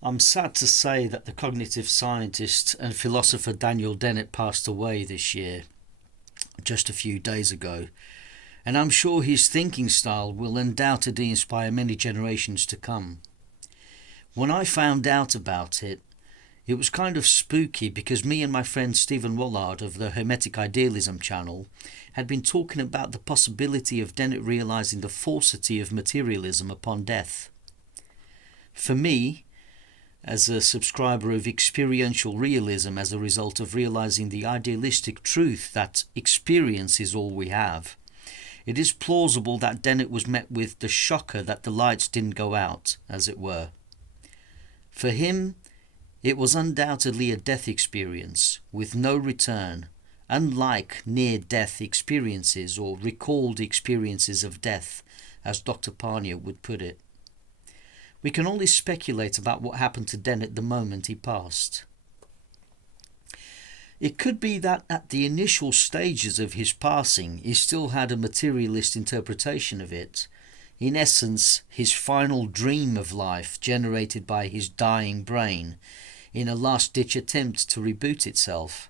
I'm sad to say that the cognitive scientist and philosopher Daniel Dennett passed away this year, just a few days ago, and I'm sure his thinking style will undoubtedly inspire many generations to come. When I found out about it, it was kind of spooky because me and my friend Stephen Wollard of the Hermetic Idealism channel had been talking about the possibility of Dennett realizing the falsity of materialism upon death. For me, as a subscriber of experiential realism as a result of realizing the idealistic truth that experience is all we have, it is plausible that Dennett was met with the shocker that the lights didn't go out, as it were. For him, it was undoubtedly a death experience with no return, unlike near-death experiences or recalled experiences of death, as Dr. Parnia would put it. We can only speculate about what happened to Dennett the moment he passed. It could be that at the initial stages of his passing he still had a materialist interpretation of it, in essence his final dream of life generated by his dying brain in a last-ditch attempt to reboot itself.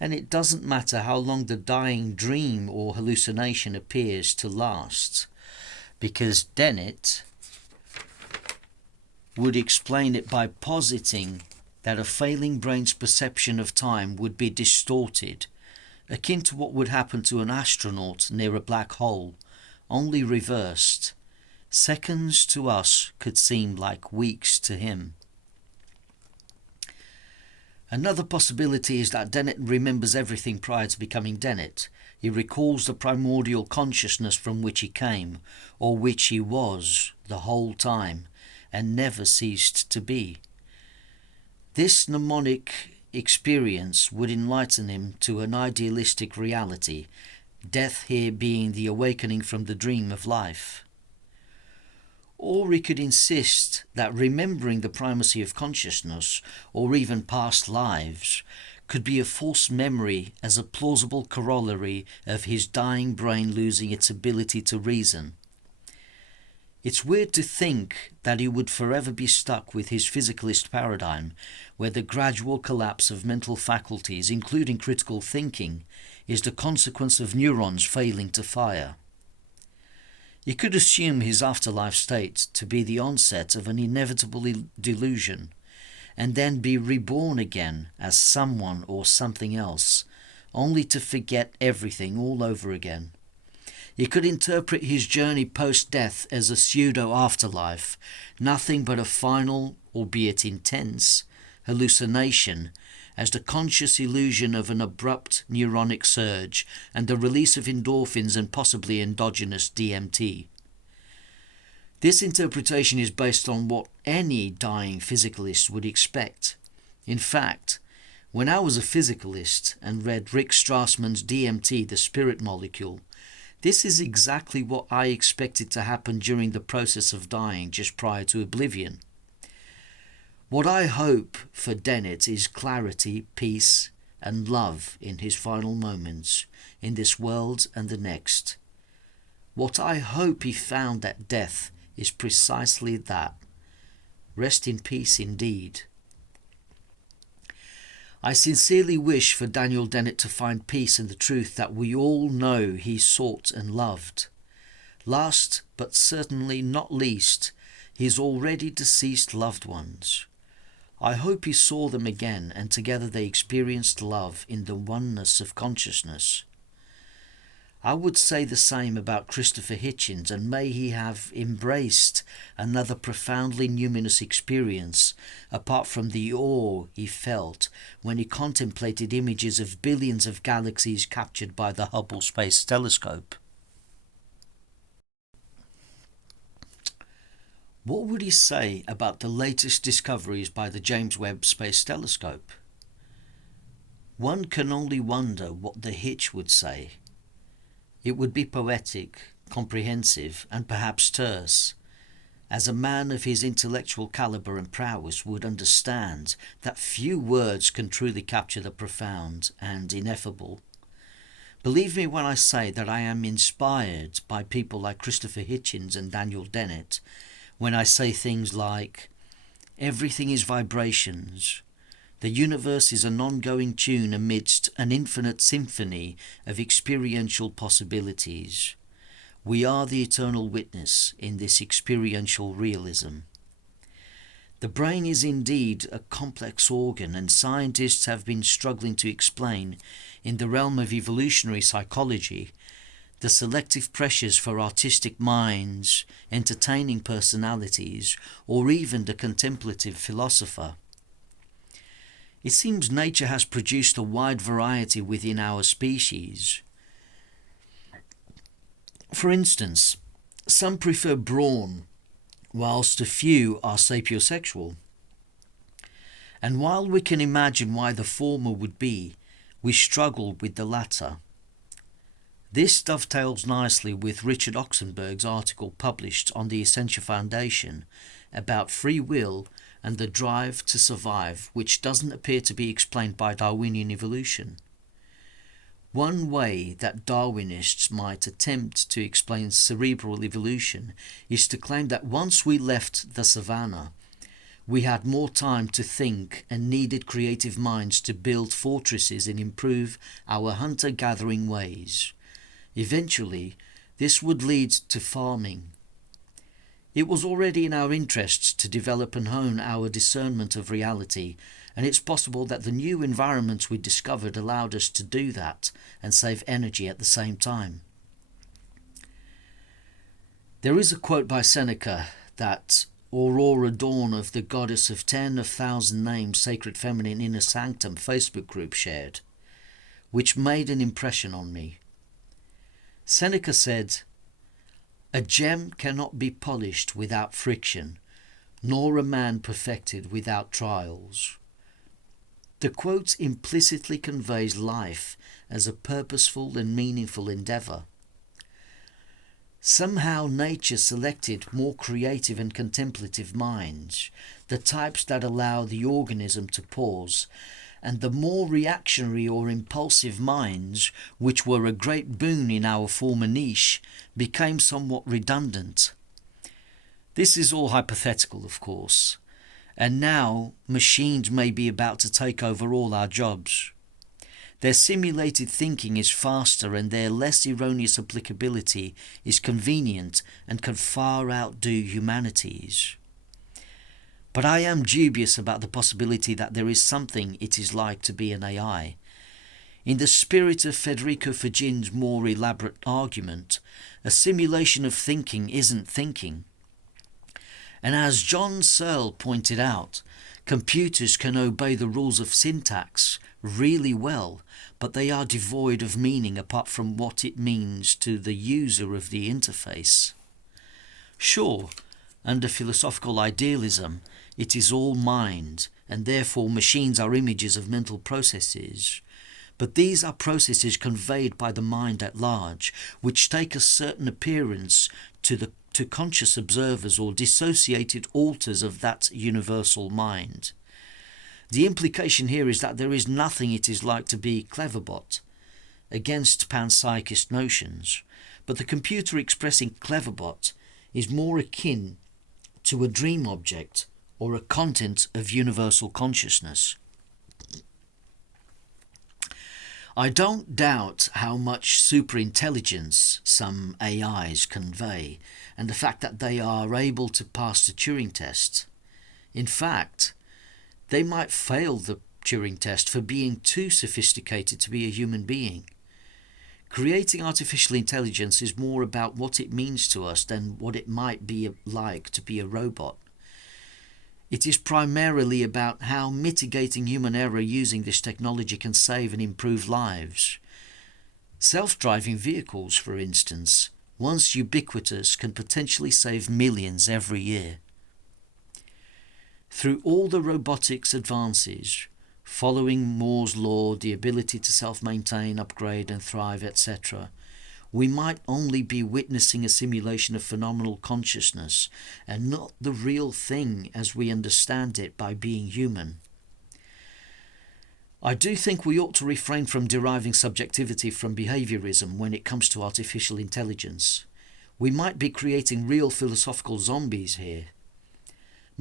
And it doesn't matter how long the dying dream or hallucination appears to last, because Dennett would explain it by positing that a failing brain's perception of time would be distorted, akin to what would happen to an astronaut near a black hole, only reversed. Seconds to us could seem like weeks to him. Another possibility is that Dennett remembers everything prior to becoming Dennett. He recalls the primordial consciousness from which he came, or which he was the whole time, and never ceased to be. This mnemonic experience would enlighten him to an idealistic reality, death here being the awakening from the dream of life. Or he could insist that remembering the primacy of consciousness, or even past lives, could be a false memory as a plausible corollary of his dying brain losing its ability to reason. It's weird to think that he would forever be stuck with his physicalist paradigm, where the gradual collapse of mental faculties, including critical thinking, is the consequence of neurons failing to fire. He could assume his afterlife state to be the onset of an inevitable delusion, and then be reborn again as someone or something else, only to forget everything all over again. He could interpret his journey post-death as a pseudo-afterlife, nothing but a final, albeit intense, hallucination, as the conscious illusion of an abrupt neuronic surge and the release of endorphins and possibly endogenous DMT. This interpretation is based on what any dying physicalist would expect. In fact, when I was a physicalist and read Rick Strassman's DMT, the spirit molecule, this is exactly what I expected to happen during the process of dying just prior to oblivion. What I hope for Dennett is clarity, peace, and love in his final moments, in this world and the next. What I hope he found at death is precisely that. Rest in peace indeed. I sincerely wish for Daniel Dennett to find peace in the truth that we all know he sought and loved. Last, but certainly not least, his already deceased loved ones. I hope he saw them again and together they experienced love in the oneness of consciousness. I would say the same about Christopher Hitchens, and may he have embraced another profoundly numinous experience apart from the awe he felt when he contemplated images of billions of galaxies captured by the Hubble Space Telescope. What would he say about the latest discoveries by the James Webb Space Telescope? One can only wonder what the Hitch would say. It would be poetic, comprehensive, and perhaps terse, as a man of his intellectual calibre and prowess would understand that few words can truly capture the profound and ineffable. Believe me when I say that I am inspired by people like Christopher Hitchens and Daniel Dennett when I say things like, Everything is vibrations. The universe is an ongoing tune amidst an infinite symphony of experiential possibilities. We are the eternal witness in this experiential realism. The brain is indeed a complex organ, and scientists have been struggling to explain, in the realm of evolutionary psychology, the selective pressures for artistic minds, entertaining personalities, or even the contemplative philosopher. It seems nature has produced a wide variety within our species. For instance, some prefer brawn, whilst a few are sapiosexual. And while we can imagine why the former would be, we struggle with the latter. This dovetails nicely with Richard Oxenberg's article published on the Essential Foundation about free will and the drive to survive, which doesn't appear to be explained by Darwinian evolution. One way that Darwinists might attempt to explain cerebral evolution is to claim that once we left the savannah, we had more time to think and needed creative minds to build fortresses and improve our hunter-gathering ways. Eventually, this would lead to farming. It was already in our interests to develop and hone our discernment of reality, and it's possible that the new environments we discovered allowed us to do that and save energy at the same time. There is a quote by Seneca that Aurora Dawn of the Goddess of 10,000 Names Sacred Feminine Inner Sanctum Facebook group shared, which made an impression on me. Seneca said, "A gem cannot be polished without friction, nor a man perfected without trials." The quote implicitly conveys life as a purposeful and meaningful endeavour. Somehow nature selected more creative and contemplative minds, the types that allow the organism to pause, and the more reactionary or impulsive minds, which were a great boon in our former niche, became somewhat redundant. This is all hypothetical, of course, and now machines may be about to take over all our jobs. Their simulated thinking is faster, and their less erroneous applicability is convenient and can far outdo humanity's. But I am dubious about the possibility that there is something it is like to be an AI. In the spirit of Federico Fagin's more elaborate argument, a simulation of thinking isn't thinking. And as John Searle pointed out, computers can obey the rules of syntax really well, but they are devoid of meaning apart from what it means to the user of the interface. Sure, under philosophical idealism, it is all mind, and therefore machines are images of mental processes. But these are processes conveyed by the mind at large, which take a certain appearance to conscious observers or dissociated alters of that universal mind. The implication here is that there is nothing it is like to be cleverbot, against panpsychist notions, but the computer expressing cleverbot is more akin to a dream object or a content of universal consciousness. I don't doubt how much superintelligence some AIs convey, and the fact that they are able to pass the Turing test. In fact, they might fail the Turing test for being too sophisticated to be a human being. Creating artificial intelligence is more about what it means to us than what it might be like to be a robot. It is primarily about how mitigating human error using this technology can save and improve lives. Self-driving vehicles, for instance, once ubiquitous, can potentially save millions every year. Through all the robotics advances, following Moore's law, the ability to self-maintain, upgrade and thrive, etc., we might only be witnessing a simulation of phenomenal consciousness and not the real thing as we understand it by being human. I do think we ought to refrain from deriving subjectivity from behaviorism when it comes to artificial intelligence. We might be creating real philosophical zombies here.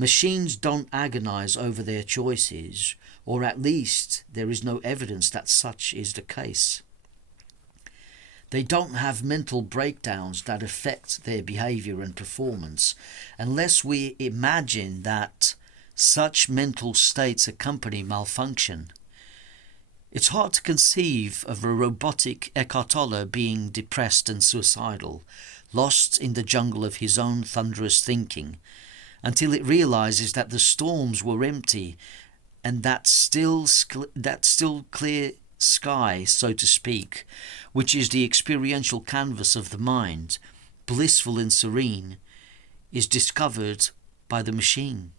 Machines don't agonize over their choices, or at least there is no evidence that such is the case. They don't have mental breakdowns that affect their behavior and performance, unless we imagine that such mental states accompany malfunction. It's hard to conceive of a robotic Eckhart Tolle being depressed and suicidal, lost in the jungle of his own thunderous thinking, until it realizes that the storms were empty and that still clear sky, so to speak, which is the experiential canvas of the mind, blissful and serene, is discovered by the machine.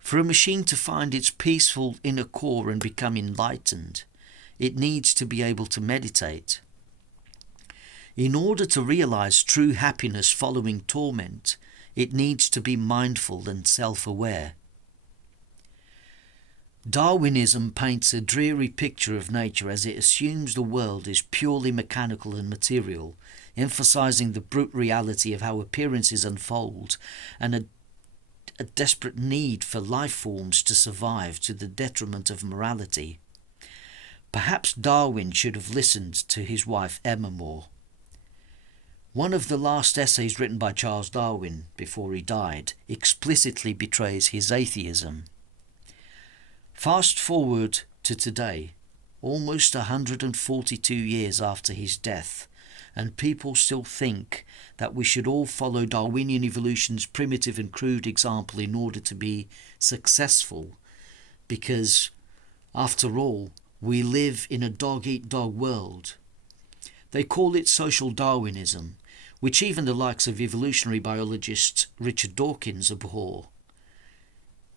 For a machine to find its peaceful inner core and become enlightened, it needs to be able to meditate. In order to realize true happiness following torment, it needs to be mindful and self-aware. Darwinism paints a dreary picture of nature as it assumes the world is purely mechanical and material, emphasizing the brute reality of how appearances unfold and a desperate need for life forms to survive to the detriment of morality. Perhaps Darwin should have listened to his wife Emma more. One of the last essays written by Charles Darwin before he died explicitly betrays his atheism. Fast forward to today, almost 142 years after his death, and people still think that we should all follow Darwinian evolution's primitive and crude example in order to be successful, because, after all, we live in a dog-eat-dog world. They call it social Darwinism, which even the likes of evolutionary biologist Richard Dawkins abhor.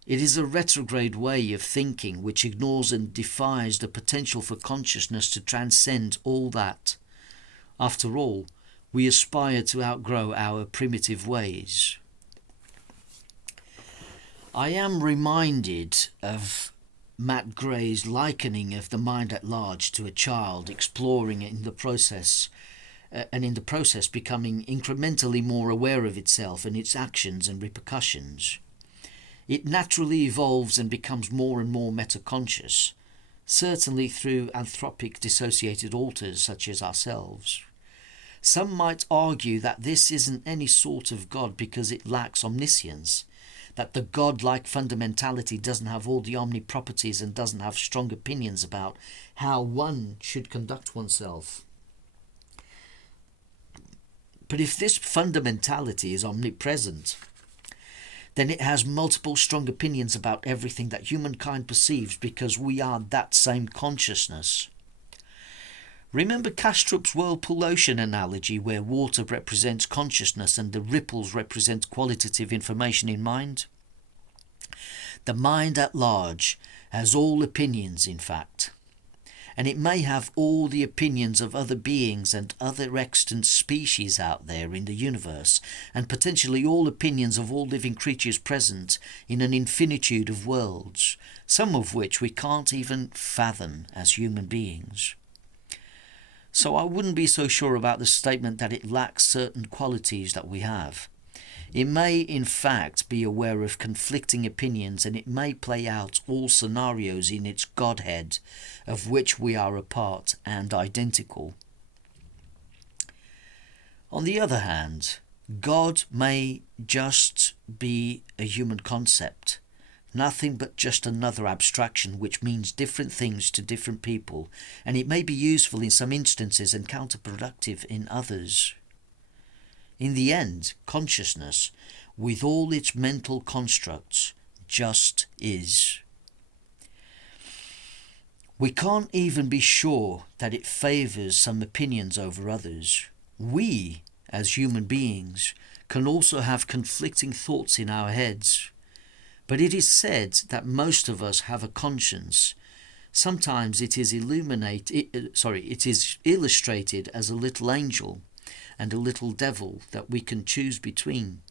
It is a retrograde way of thinking which ignores and defies the potential for consciousness to transcend all that. After all, we aspire to outgrow our primitive ways. I am reminded of Matt Gray's likening of the mind at large to a child exploring in the process, and in the process becoming incrementally more aware of itself and its actions and repercussions. It naturally evolves and becomes more and more metaconscious, certainly through anthropic dissociated alters such as ourselves. Some might argue that this isn't any sort of God because it lacks omniscience, that the God-like fundamentality doesn't have all the omniproperties and doesn't have strong opinions about how one should conduct oneself. But if this fundamentality is omnipresent, then it has multiple strong opinions about everything that humankind perceives because we are that same consciousness. Remember Kastrup's whirlpool ocean analogy where water represents consciousness and the ripples represent qualitative information in mind? The mind at large has all opinions, in fact, and it may have all the opinions of other beings and other extant species out there in the universe, and potentially all opinions of all living creatures present in an infinitude of worlds, some of which we can't even fathom as human beings. So I wouldn't be so sure about the statement that it lacks certain qualities that we have. It may in fact be aware of conflicting opinions, and it may play out all scenarios in its Godhead, of which we are a part and identical. On the other hand, God may just be a human concept, nothing but just another abstraction which means different things to different people, and it may be useful in some instances and counterproductive in others. In the end, consciousness, with all its mental constructs, just is. We can't even be sure that it favours some opinions over others. We, as human beings, can also have conflicting thoughts in our heads. But it is said that most of us have a conscience. Sometimes it is illustrated as a little angel and a little devil that we can choose between.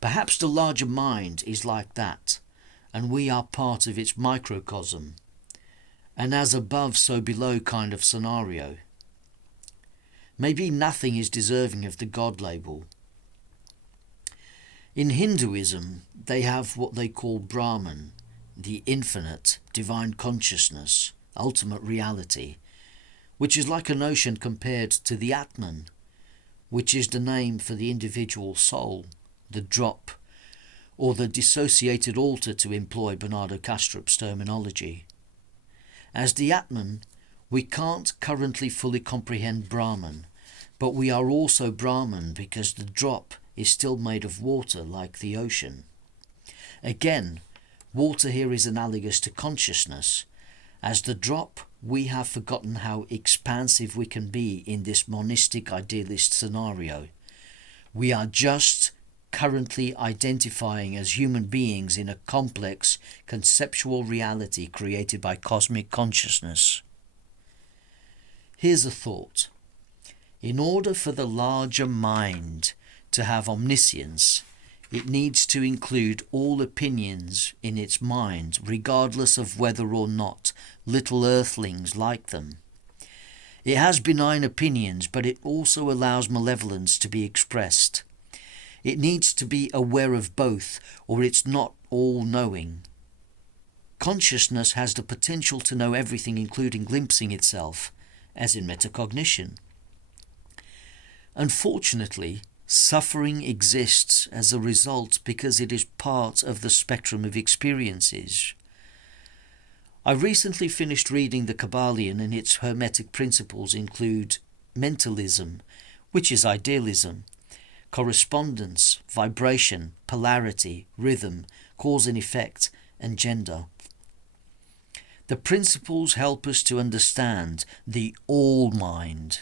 Perhaps the larger mind is like that, and we are part of its microcosm, an as above so below kind of scenario. Maybe nothing is deserving of the God label. In Hinduism, they have what they call Brahman, the infinite, divine consciousness, ultimate reality, which is like an ocean compared to the Atman, which is the name for the individual soul, the drop, or the dissociated altar, to employ Bernardo Kastrup's terminology. As the Atman, we can't currently fully comprehend Brahman, but we are also Brahman because the drop is still made of water like the ocean. Again, water here is analogous to consciousness. As the drop, we have forgotten how expansive we can be in this monistic idealist scenario. We are just currently identifying as human beings in a complex conceptual reality created by cosmic consciousness. Here's a thought. In order for the larger mind to have omniscience, it needs to include all opinions in its mind, regardless of whether or not little earthlings like them. It has benign opinions, but it also allows malevolence to be expressed. It needs to be aware of both, or it's not all-knowing. Consciousness has the potential to know everything, including glimpsing itself, as in metacognition. Unfortunately, suffering exists as a result because it is part of the spectrum of experiences. I recently finished reading the Kybalion, and its hermetic principles include mentalism, which is idealism, correspondence, vibration, polarity, rhythm, cause and effect, and gender. The principles help us to understand the all-mind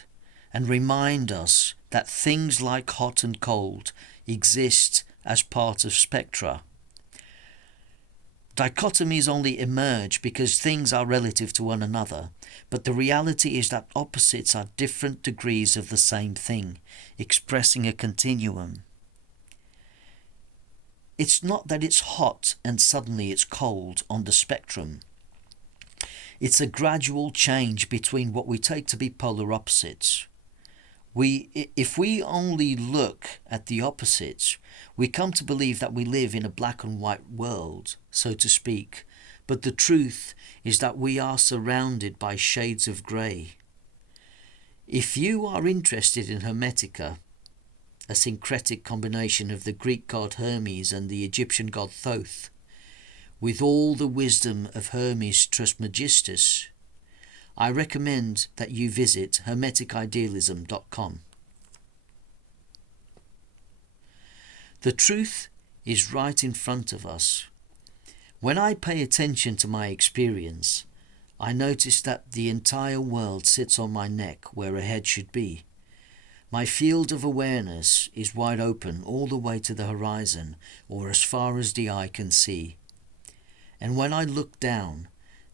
and remind us that things like hot and cold exist as part of spectra. Dichotomies only emerge because things are relative to one another, but the reality is that opposites are different degrees of the same thing, expressing a continuum. It's not that it's hot and suddenly it's cold on the spectrum. It's a gradual change between what we take to be polar opposites. If we only look at the opposites, we come to believe that we live in a black and white world, so to speak, but the truth is that we are surrounded by shades of grey. If you are interested in Hermetica, a syncretic combination of the Greek god Hermes and the Egyptian god Thoth, with all the wisdom of Hermes Trismegistus, I recommend that you visit hermeticidealism.com. The truth is right in front of us. When I pay attention to my experience, I notice that the entire world sits on my neck where a head should be. My field of awareness is wide open all the way to the horizon, or as far as the eye can see. And when I look down,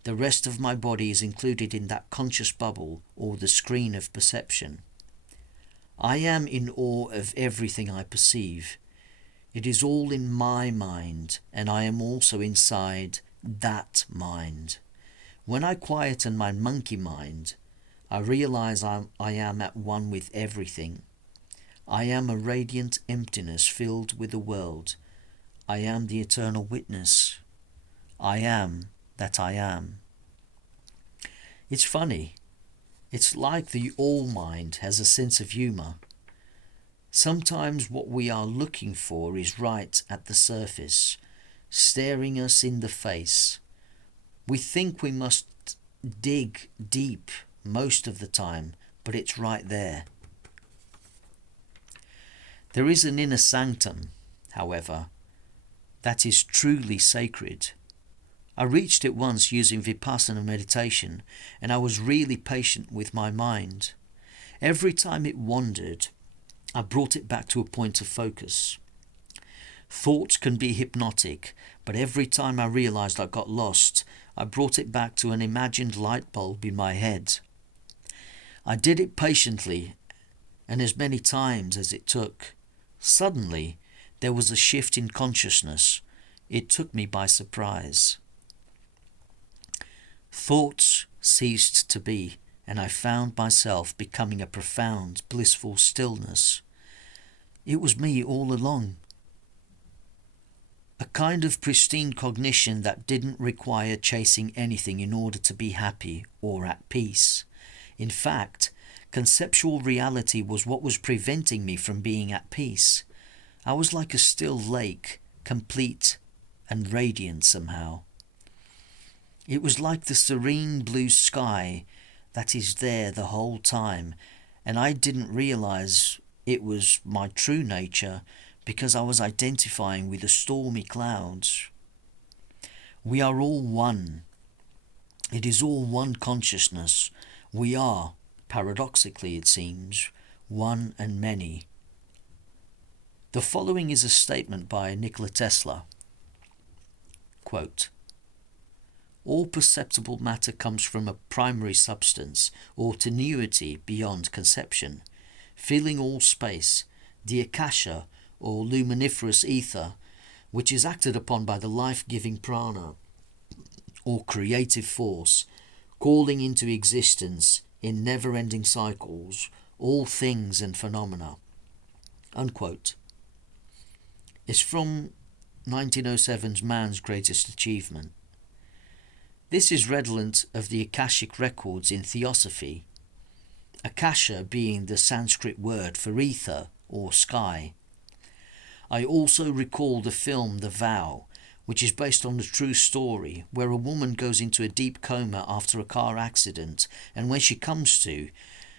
the rest of my body is included in that conscious bubble or the screen of perception. I am in awe of everything I perceive. It is all in my mind, and I am also inside that mind. When I quieten my monkey mind, I realize I am at one with everything. I am a radiant emptiness filled with the world. I am the eternal witness. I am that I am. It's funny. It's like the all-mind has a sense of humour. Sometimes what we are looking for is right at the surface, staring us in the face. We think we must dig deep most of the time, but it's right there. There is an inner sanctum, however, that is truly sacred. I reached it once using Vipassana meditation, and I was really patient with my mind. Every time it wandered, I brought it back to a point of focus. Thoughts can be hypnotic, but every time I realized I got lost, I brought it back to an imagined light bulb in my head. I did it patiently, and as many times as it took. Suddenly, there was a shift in consciousness. It took me by surprise. Thoughts ceased to be, and I found myself becoming a profound, blissful stillness. It was me all along. a kind of pristine cognition that didn't require chasing anything in order to be happy or at peace. In fact, conceptual reality was what was preventing me from being at peace. I was like a still lake, complete and radiant somehow. It was like the serene blue sky that is there the whole time, and I didn't realize it was my true nature because I was identifying with the stormy clouds. We are all one. It is all one consciousness. We are, paradoxically it seems, one and many. The following is a statement by Nikola Tesla. Quote, "All perceptible matter comes from a primary substance or tenuity beyond conception, filling all space, the akasha or luminiferous ether, which is acted upon by the life-giving prana or creative force, calling into existence in never-ending cycles all things and phenomena." Unquote. It's from 1907's Man's Greatest Achievement. This is redolent of the Akashic records in Theosophy, Akasha being the Sanskrit word for ether or sky. I also recall the film The Vow, which is based on a true story where a woman goes into a deep coma after a car accident, and when she comes to,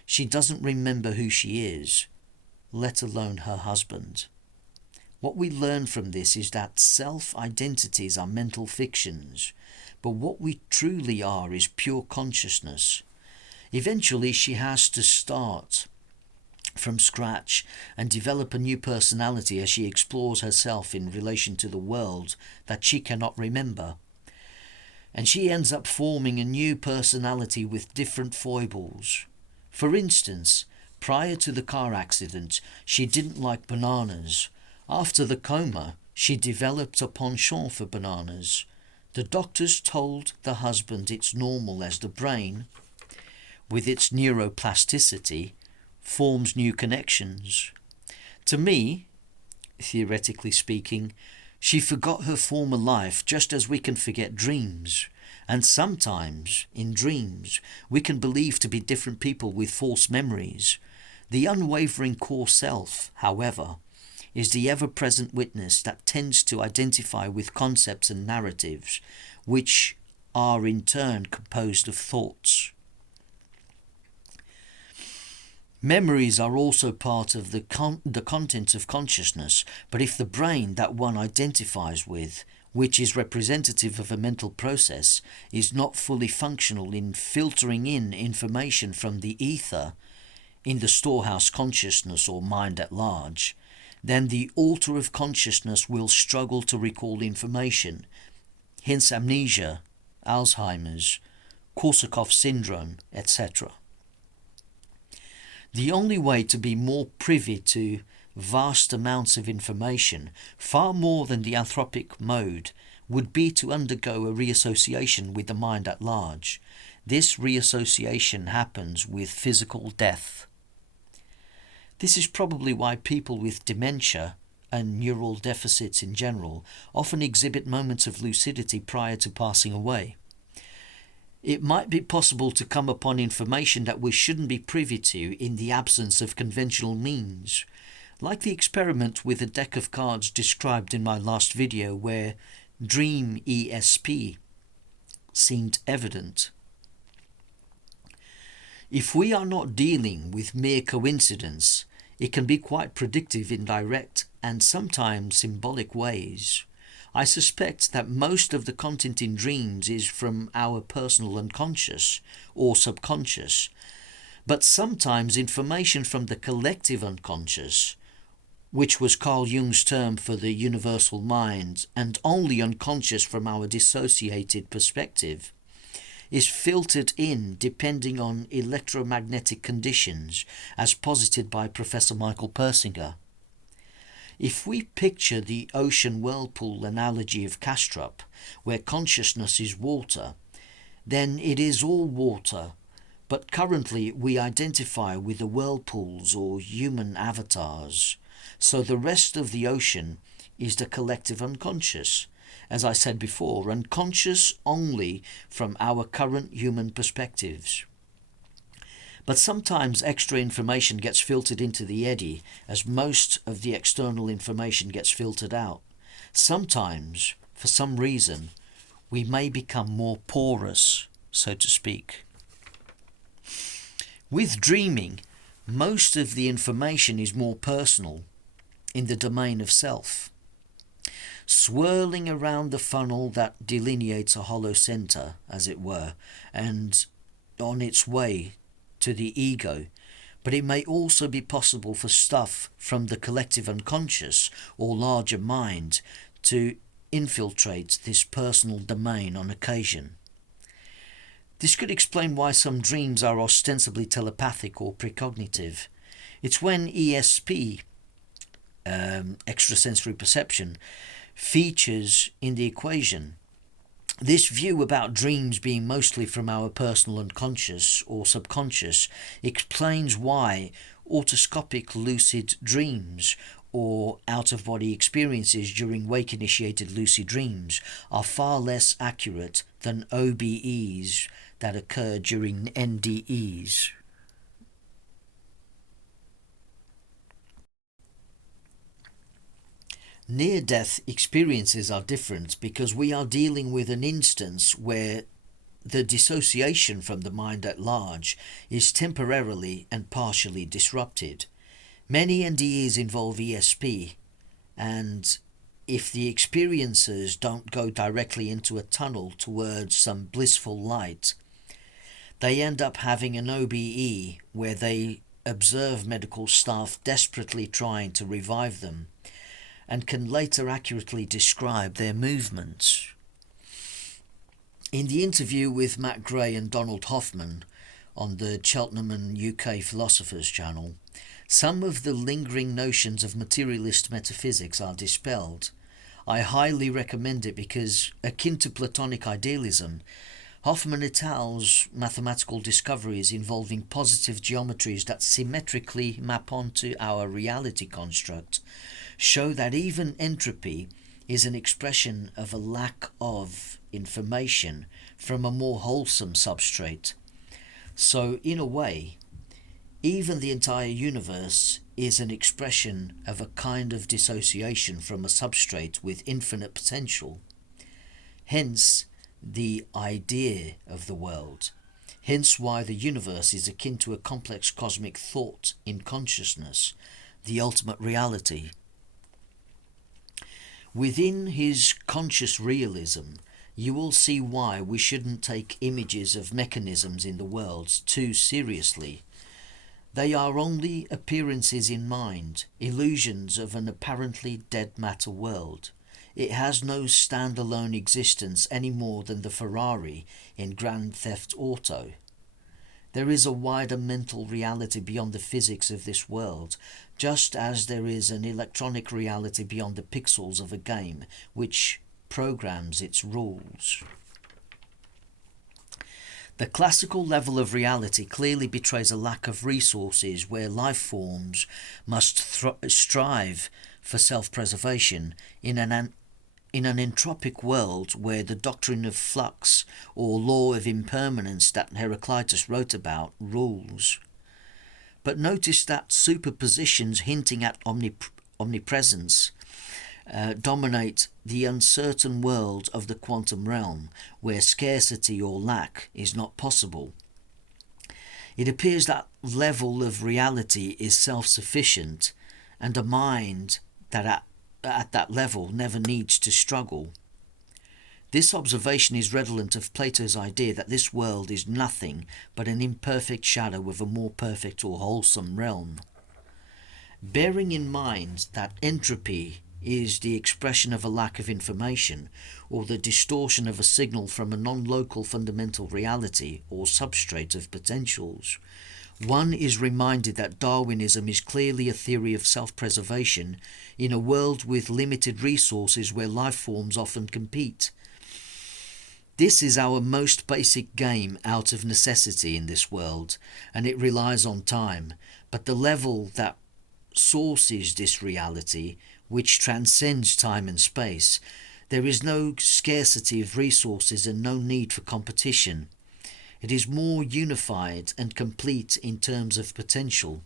she doesn't remember who she is, let alone her husband. What we learn from this is that self-identities are mental fictions, but what we truly are is pure consciousness. Eventually she has to start from scratch and develop a new personality as she explores herself in relation to the world that she cannot remember. And she ends up forming a new personality with different foibles. For instance, prior to the car accident, she didn't like bananas. After the coma, she developed a penchant for bananas. The doctors told the husband it's normal as the brain, with its neuroplasticity, forms new connections. To me, theoretically speaking, she forgot her former life just as we can forget dreams. And sometimes, in dreams, we can believe to be different people with false memories. The unwavering core self, however, is the ever-present witness that tends to identify with concepts and narratives, which are in turn composed of thoughts. Memories are also part of the content of consciousness, but if the brain that one identifies with, which is representative of a mental process, is not fully functional in filtering in information from the ether, in the storehouse consciousness or mind at large, then the altar of consciousness will struggle to recall information, hence amnesia, Alzheimer's, Korsakoff syndrome, etc. The only way to be more privy to vast amounts of information, far more than the anthropic mode, would be to undergo a reassociation with the mind at large. This reassociation happens with physical death. This is probably why people with dementia and neural deficits in general often exhibit moments of lucidity prior to passing away. It might be possible to come upon information that we shouldn't be privy to in the absence of conventional means, like the experiment with a deck of cards described in my last video where dream ESP seemed evident. If we are not dealing with mere coincidence, it can be quite predictive in direct and sometimes symbolic ways. I suspect that most of the content in dreams is from our personal unconscious or subconscious, but sometimes information from the collective unconscious, which was Carl Jung's term for the universal mind, and only unconscious from our dissociated perspective, is filtered in depending on electromagnetic conditions, as posited by Professor Michael Persinger. If we picture the ocean whirlpool analogy of Kastrup, where consciousness is water, then it is all water, but currently we identify with the whirlpools or human avatars, so the rest of the ocean is the collective unconscious. As I said before, unconscious only from our current human perspectives. But sometimes extra information gets filtered into the eddy as most of the external information gets filtered out. Sometimes, for some reason, we may become more porous, so to speak. With dreaming, most of the information is more personal, in the domain of self. Swirling around the funnel that delineates a hollow centre, as it were, and on its way to the ego, but it may also be possible for stuff from the collective unconscious or larger mind to infiltrate this personal domain on occasion. This could explain why some dreams are ostensibly telepathic or precognitive. It's when ESP, extrasensory perception, features in the equation. This view about dreams being mostly from our personal unconscious or subconscious explains why autoscopic lucid dreams or out-of-body experiences during wake-initiated lucid dreams are far less accurate than OBEs that occur during NDEs. Near-death experiences are different because we are dealing with an instance where the dissociation from the mind at large is temporarily and partially disrupted. Many NDEs involve ESP, and if the experiencers don't go directly into a tunnel towards some blissful light, they end up having an OBE where they observe medical staff desperately trying to revive them, and can later accurately describe their movements. In the interview with Matt Gray and Donald Hoffman on the Cheltenham and UK Philosophers channel, some of the lingering notions of materialist metaphysics are dispelled. I highly recommend it because, akin to Platonic idealism, Hoffman et al.'s mathematical discoveries involving positive geometries that symmetrically map onto our reality construct show that even entropy is an expression of a lack of information from a more wholesome substrate. So, in a way, even the entire universe is an expression of a kind of dissociation from a substrate with infinite potential. Hence, the idea of the world. Hence why the universe is akin to a complex cosmic thought in consciousness, the ultimate reality. Within his conscious realism, you will see why we shouldn't take images of mechanisms in the world too seriously. They are only appearances in mind, illusions of an apparently dead matter world. It has no standalone existence any more than the Ferrari in Grand Theft Auto. There is a wider mental reality beyond the physics of this world, just as there is an electronic reality beyond the pixels of a game, which programs its rules. The classical level of reality clearly betrays a lack of resources where life forms must strive for self-preservation in an entropic world where the doctrine of flux or law of impermanence that Heraclitus wrote about rules. But notice that superpositions hinting at omnipresence dominate the uncertain world of the quantum realm, where scarcity or lack is not possible. It appears that level of reality is self-sufficient, and a mind that at that level never needs to struggle. This observation is redolent of Plato's idea that this world is nothing but an imperfect shadow of a more perfect or wholesome realm. Bearing in mind that entropy is the expression of a lack of information, or the distortion of a signal from a non-local fundamental reality or substrate of potentials, one is reminded that Darwinism is clearly a theory of self-preservation in a world with limited resources where life forms often compete. This is our most basic game out of necessity in this world, and it relies on time, but the level that sources this reality which transcends time and space. There is no scarcity of resources and no need for competition. It is more unified and complete in terms of potential.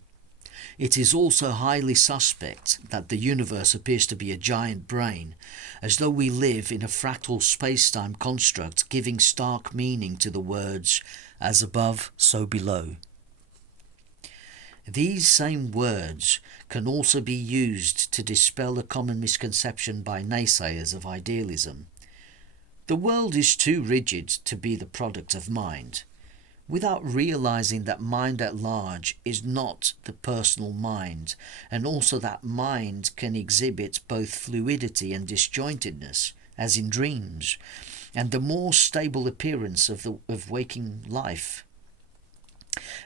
It is also highly suspect that the universe appears to be a giant brain, as though we live in a fractal space-time construct, giving stark meaning to the words, as above, so below. These same words can also be used to dispel a common misconception by naysayers of idealism. The world is too rigid to be the product of mind, without realizing that mind at large is not the personal mind, and also that mind can exhibit both fluidity and disjointedness, as in dreams, and the more stable appearance of waking life.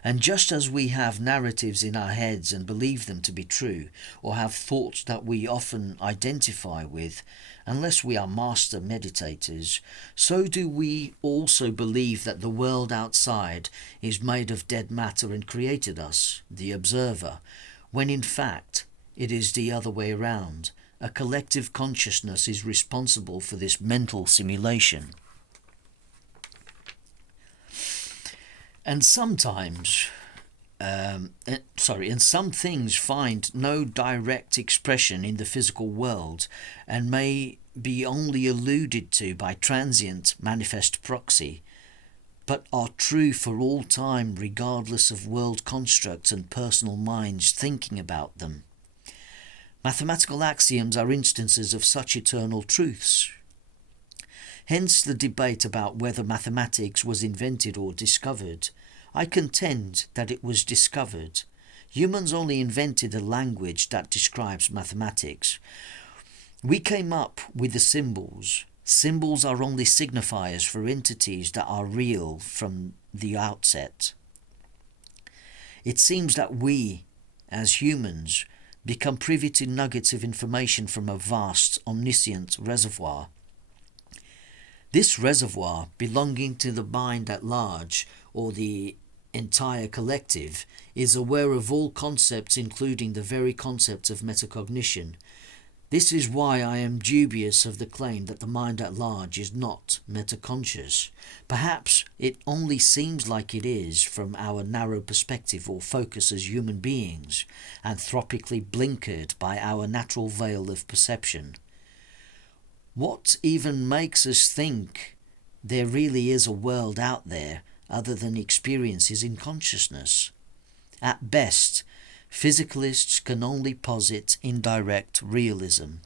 And just as we have narratives in our heads and believe them to be true, or have thoughts that we often identify with, unless we are master meditators, so do we also believe that the world outside is made of dead matter and created us, the observer, when in fact it is the other way around. A collective consciousness is responsible for this mental simulation. And sometimes, and some things find no direct expression in the physical world and may be only alluded to by transient manifest proxy, but are true for all time regardless of world constructs and personal minds thinking about them. Mathematical axioms are instances of such eternal truths. Hence the debate about whether mathematics was invented or discovered. I contend that it was discovered. Humans only invented a language that describes mathematics. We came up with the symbols. Symbols are only signifiers for entities that are real from the outset. It seems that we, as humans, become privy to nuggets of information from a vast, omniscient reservoir. This reservoir, belonging to the mind at large, or the entire collective, is aware of all concepts, including the very concept of metacognition. This is why I am dubious of the claim that the mind at large is not metaconscious. Perhaps it only seems like it is from our narrow perspective or focus as human beings, anthropically blinkered by our natural veil of perception. What even makes us think there really is a world out there other than experiences in consciousness? At best, physicalists can only posit indirect realism.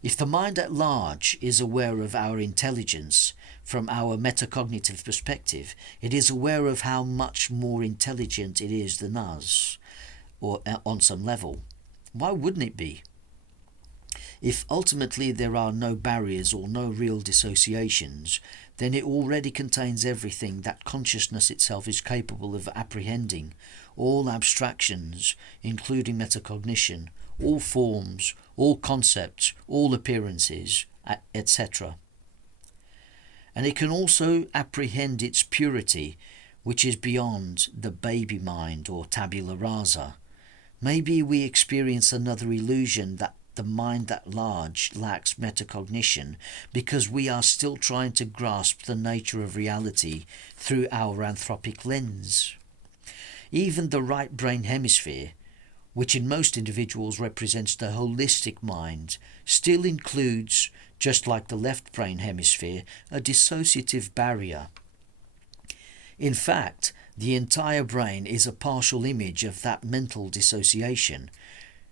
If the mind at large is aware of our intelligence from our metacognitive perspective, it is aware of how much more intelligent it is than us, or on some level. Why wouldn't it be? If ultimately there are no barriers or no real dissociations, then it already contains everything that consciousness itself is capable of apprehending, all abstractions, including metacognition, all forms, all concepts, all appearances, etc. And it can also apprehend its purity, which is beyond the baby mind or tabula rasa. Maybe we experience another illusion that the mind at large lacks metacognition because we are still trying to grasp the nature of reality through our anthropic lens. Even the right brain hemisphere, which in most individuals represents the holistic mind, still includes, just like the left brain hemisphere, a dissociative barrier. In fact, the entire brain is a partial image of that mental dissociation.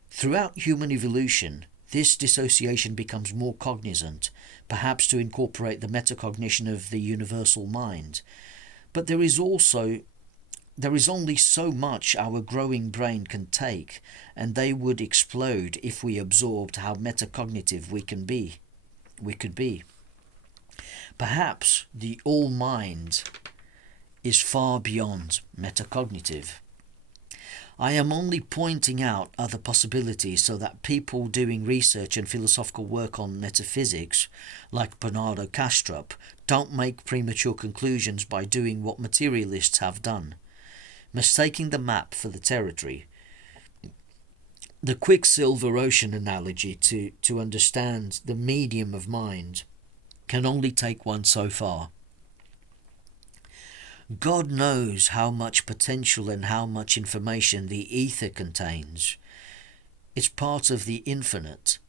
Throughout human evolution, this dissociation becomes more cognizant, perhaps to incorporate the metacognition of the universal mind. But there is only so much our growing brain can take, and they would explode if we absorbed how metacognitive we could be. Perhaps the all-mind is far beyond metacognitive. I am only pointing out other possibilities so that people doing research and philosophical work on metaphysics, like Bernardo Kastrup, don't make premature conclusions by doing what materialists have done, mistaking the map for the territory. The Quicksilver Ocean analogy to understand the medium of mind can only take one so far. God knows how much potential and how much information the ether contains. It's part of the infinite.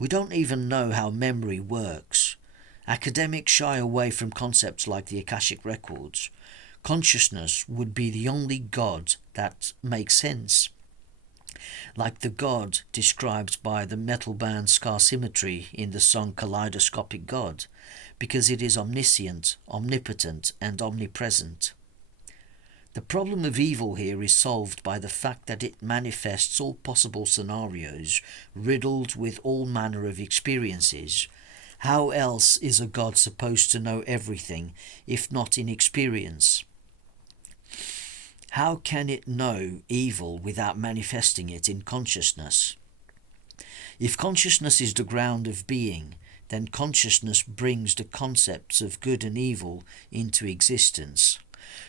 We don't even know how memory works. Academics shy away from concepts like the Akashic Records. Consciousness would be the only God that makes sense. Like the God described by the metal band Scar Symmetry in the song Kaleidoscopic God, because it is omniscient, omnipotent, and omnipresent. The problem of evil here is solved by the fact that it manifests all possible scenarios, riddled with all manner of experiences. How else is a God supposed to know everything, if not in experience? How can it know evil without manifesting it in consciousness? If consciousness is the ground of being, then consciousness brings the concepts of good and evil into existence.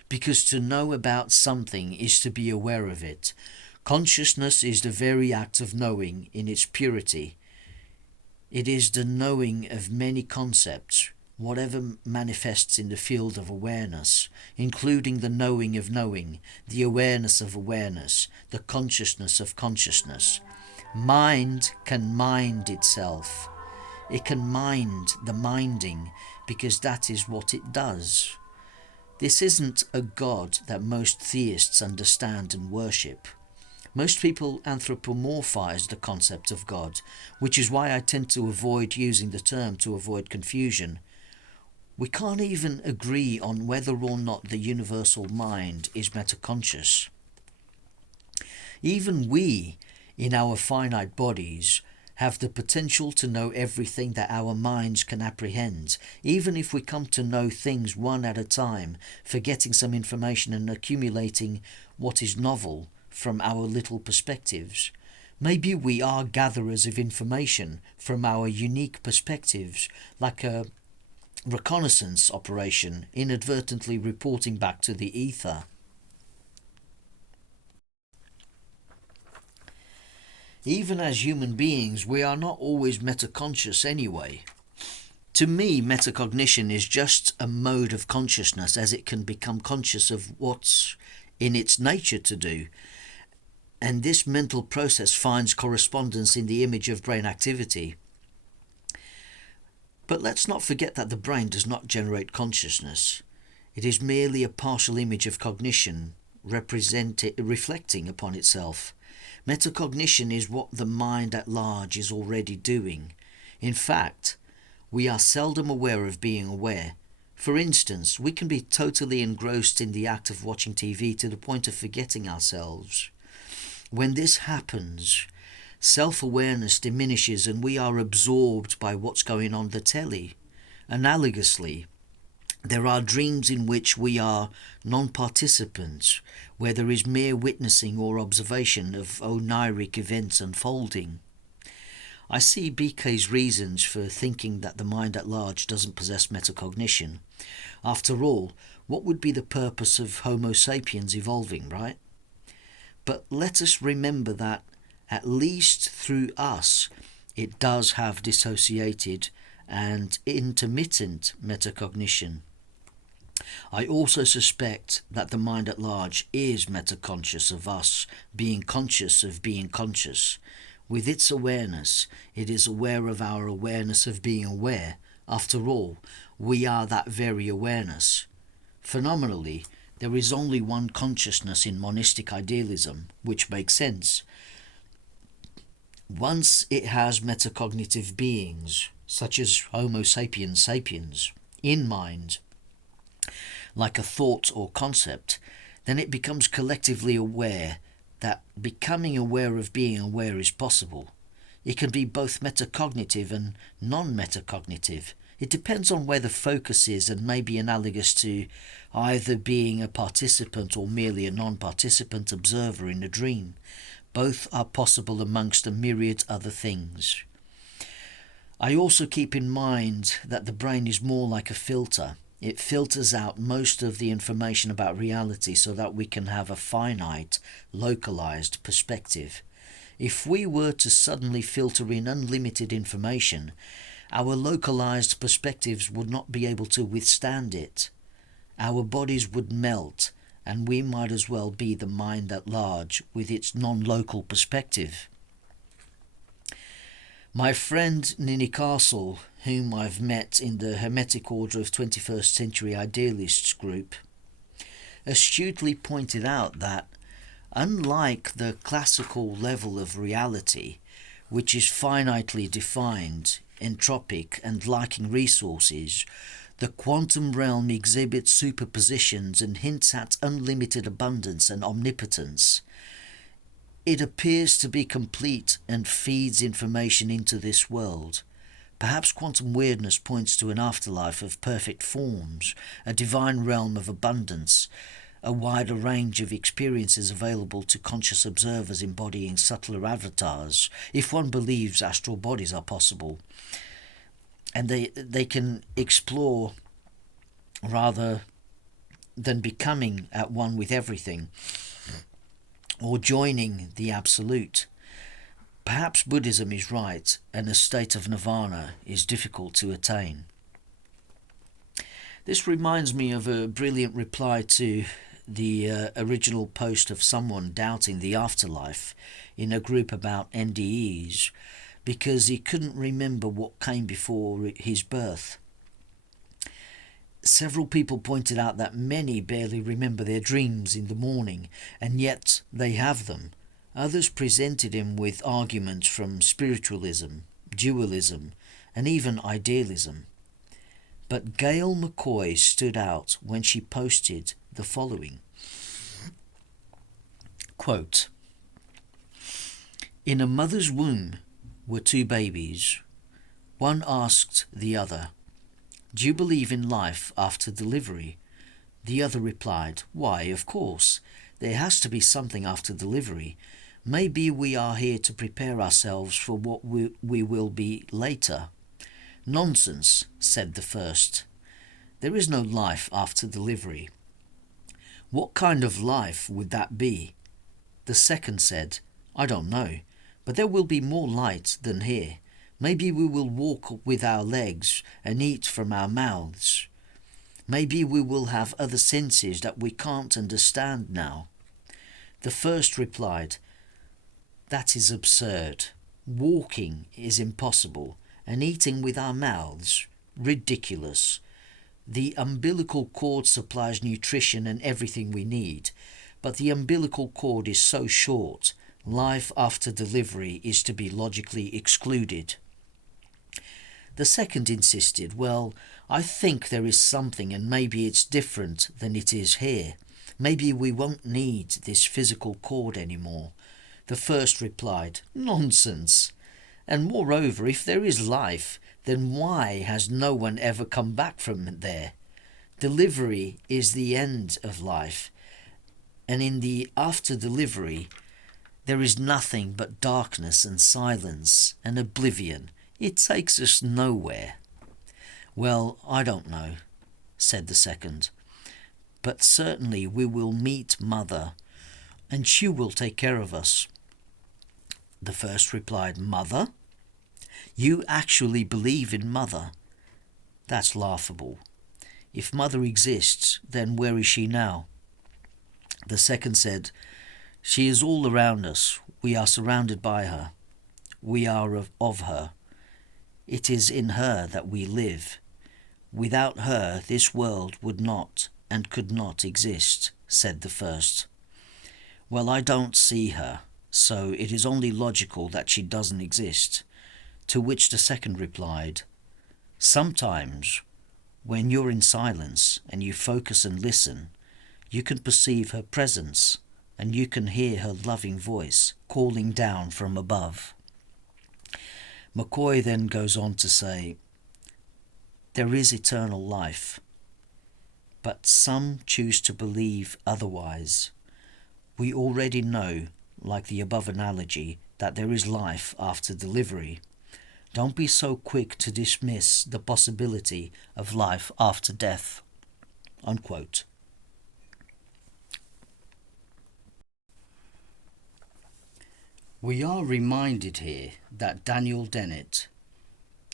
Because to know about something is to be aware of it. Consciousness is the very act of knowing in its purity. It is the knowing of many concepts, whatever manifests in the field of awareness, including the knowing of knowing, the awareness of awareness, the consciousness of consciousness. Mind can mind itself. It can mind the minding, because that is what it does. This isn't a God that most theists understand and worship. Most people anthropomorphize the concept of God, which is why I tend to avoid using the term to avoid confusion. We can't even agree on whether or not the universal mind is metaconscious. Even we, in our finite bodies, have the potential to know everything that our minds can apprehend, even if we come to know things one at a time, forgetting some information and accumulating what is novel from our little perspectives. Maybe we are gatherers of information from our unique perspectives, like a reconnaissance operation inadvertently reporting back to the ether. Even as human beings, we are not always metaconscious anyway. To me, metacognition is just a mode of consciousness as it can become conscious of what's in its nature to do. And this mental process finds correspondence in the image of brain activity. But let's not forget that the brain does not generate consciousness. It is merely a partial image of cognition, reflecting upon itself. Metacognition is what the mind at large is already doing. In fact, we are seldom aware of being aware. For instance, we can be totally engrossed in the act of watching TV to the point of forgetting ourselves. When this happens, self-awareness diminishes and we are absorbed by what's going on the telly. Analogously, there are dreams in which we are non-participants, where there is mere witnessing or observation of oniric events unfolding. I see BK's reasons for thinking that the mind at large doesn't possess metacognition. After all, what would be the purpose of Homo sapiens evolving, right? But let us remember that, at least through us, it does have dissociated and intermittent metacognition. I also suspect that the mind at large is metaconscious of us being conscious of being conscious. With its awareness, it is aware of our awareness of being aware. After all, we are that very awareness. Phenomenally, there is only one consciousness in monistic idealism, which makes sense. Once it has metacognitive beings, such as Homo sapiens sapiens, in mind, like a thought or concept, then it becomes collectively aware that becoming aware of being aware is possible. It can be both metacognitive and non-metacognitive. It depends on where the focus is and may be analogous to either being a participant or merely a non-participant observer in a dream. Both are possible amongst a myriad other things. I also keep in mind that the brain is more like a filter. It filters out most of the information about reality so that we can have a finite, localized perspective. If we were to suddenly filter in unlimited information, our localized perspectives would not be able to withstand it. Our bodies would melt, and we might as well be the mind at large with its non-local perspective. My friend Ninny Castle, whom I've met in the Hermetic Order of 21st Century Idealists group, astutely pointed out that, unlike the classical level of reality, which is finitely defined, entropic and lacking resources, the quantum realm exhibits superpositions and hints at unlimited abundance and omnipotence. It appears to be complete and feeds information into this world. Perhaps quantum weirdness points to an afterlife of perfect forms, a divine realm of abundance, a wider range of experiences available to conscious observers embodying subtler avatars, if one believes astral bodies are possible. And they can explore rather than becoming at one with everything, or joining the absolute. Perhaps Buddhism is right, and a state of nirvana is difficult to attain. This reminds me of a brilliant reply to the original post of someone doubting the afterlife in a group about NDEs because he couldn't remember what came before his birth. Several people pointed out that many barely remember their dreams in the morning, and yet they have them. Others presented him with arguments from spiritualism, dualism, and even idealism. But Gail McCoy stood out when she posted the following. Quote, "In a mother's womb were two babies. One asked the other, 'Do you believe in life after delivery?' The other replied, 'Why, of course. There has to be something after delivery. Maybe we are here to prepare ourselves for what we will be later.' 'Nonsense,' said the first. 'There is no life after delivery.' 'What kind of life would that be?' The second said, 'I don't know, but there will be more light than here. Maybe we will walk with our legs and eat from our mouths. Maybe we will have other senses that we can't understand now.' The first replied, 'That is absurd. Walking is impossible, and eating with our mouths, ridiculous. The umbilical cord supplies nutrition and everything we need, but the umbilical cord is so short, life after delivery is to be logically excluded.' The second insisted, 'Well, I think there is something, and maybe it's different than it is here. Maybe we won't need this physical cord anymore.' The first replied, 'Nonsense. And moreover, if there is life, then why has no one ever come back from there? Delivery is the end of life, and in the after delivery, there is nothing but darkness and silence and oblivion. It takes us nowhere.' 'Well, I don't know,' said the second, 'but certainly we will meet Mother, and she will take care of us.' The first replied, 'Mother? You actually believe in Mother? That's laughable. If Mother exists, then where is she now?' The second said, 'She is all around us. We are surrounded by her. We are of her. It is in her that we live. Without her, this world would not and could not exist,' said the first. 'Well, I don't see her, so it is only logical that she doesn't exist.' To which the second replied, 'Sometimes, when you're in silence and you focus and listen, you can perceive her presence, and you can hear her loving voice calling down from above.' McCoy then goes on to say, 'There is eternal life, but some choose to believe otherwise. We already know, like the above analogy, that there is life after delivery. Don't be so quick to dismiss the possibility of life after death.' Unquote. We are reminded here that Daniel Dennett,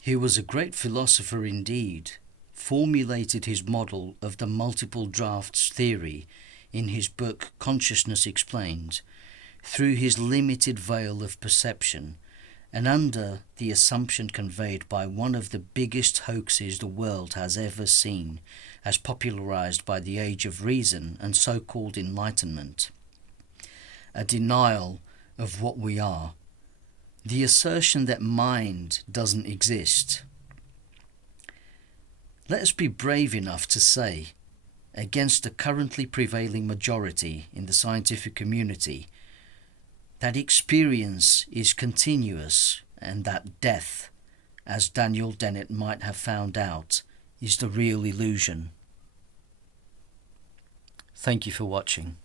who was a great philosopher indeed, formulated his model of the multiple drafts theory in his book Consciousness Explained through his limited veil of perception and under the assumption conveyed by one of the biggest hoaxes the world has ever seen, as popularized by the Age of Reason and so-called Enlightenment. A denial of what we are. The assertion that mind doesn't exist. Let us be brave enough to say, against the currently prevailing majority in the scientific community, that experience is continuous and that death, as Daniel Dennett might have found out, is the real illusion. Thank you for watching.